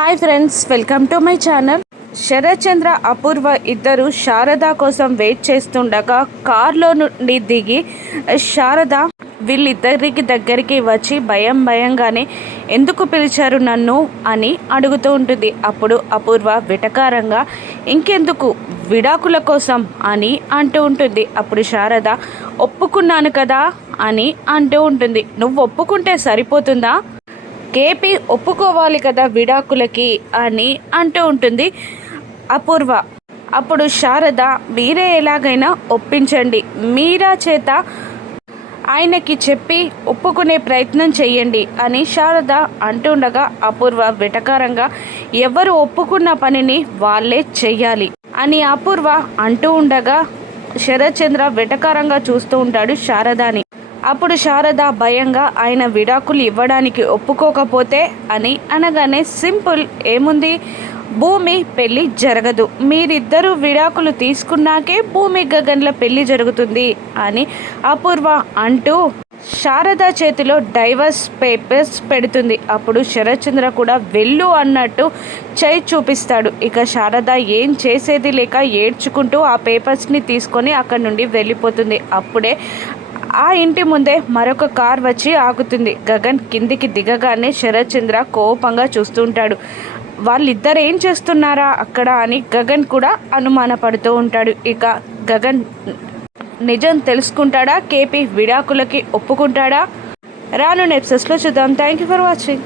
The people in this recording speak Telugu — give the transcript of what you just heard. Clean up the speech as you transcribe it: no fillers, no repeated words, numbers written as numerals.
Hi friends, welcome to my channel. Sharath Chandra, Apoorva ఇద్దరు శారద కోసం వెయిట్ చేస్తుండగా కార్లో నుండి దిగి శారద వీళ్ళిద్దరికి దగ్గరికి వచ్చి భయంగానే ఎందుకు పిలిచారు నన్ను అని అడుగుతూ ఉంటుంది. అప్పుడు అపూర్వ వెటకారంగా ఇంకెందుకు, విడాకుల కోసం అని అంటూ ఉంటుంది. అప్పుడు శారద ఒప్పుకున్నాను కదా అని అంటూ ఉంటుంది. నువ్వు ఒప్పుకుంటే సరిపోతుందా, కేపీ ఒప్పుకోవాలి కదా విడాకులకి అని అంటూ ఉంటుంది అపూర్వ. అప్పుడు శారద మీరే ఎలాగైనా ఒప్పించండి, మీరా చేత ఆయనకి చెప్పి ఒప్పుకునే ప్రయత్నం చెయ్యండి అని శారద అంటుండగా అపూర్వ వెటకారంగా ఎవరు ఒప్పుకున్న పనిని వాళ్ళే చెయ్యాలి అని అపూర్వ అంటూ ఉండగా శరత్ చంద్ర వెటకారంగా చూస్తూ ఉంటాడు శారదాని. అప్పుడు శారద భయంగా ఆయన విడాకులు ఇవ్వడానికి ఒప్పుకోకపోతే అని అనగానే సింపుల్, ఏముంది, భూమి పెళ్ళి జరగదు, మీరిద్దరూ విడాకులు తీసుకున్నాకే భూమి గగన్ల పెళ్ళి జరుగుతుంది అని అపూర్వ అంటూ శారద చేతిలో డైవర్స్ పేపర్స్ పెడుతుంది. అప్పుడు శరత్ చంద్ర కూడా వెళ్ళు అన్నట్టు చేయి చూపిస్తాడు. ఇక శారద ఏం చేసేది లేక ఏడ్చుకుంటూ ఆ పేపర్స్ని తీసుకొని అక్కడి నుండి వెళ్ళిపోతుంది. అప్పుడే ఆ ఇంటి ముందే మరొక కార్ వచ్చి ఆగుతుంది. గగన్ కిందికి దిగగానే శరత్ చంద్ర కోపంగా చూస్తుంటాడు. వాళ్ళిద్దరు ఏం చేస్తున్నారా అక్కడ అని గగన్ కూడా అనుమానపడుతూ ఉంటాడు. ఇక గగన్ నిజం తెలుసుకుంటాడా, కేపీ విడాకులకి ఒప్పుకుంటాడా, రాను ఎపిసోడ్స్లో చూద్దాం. Thank you for watching.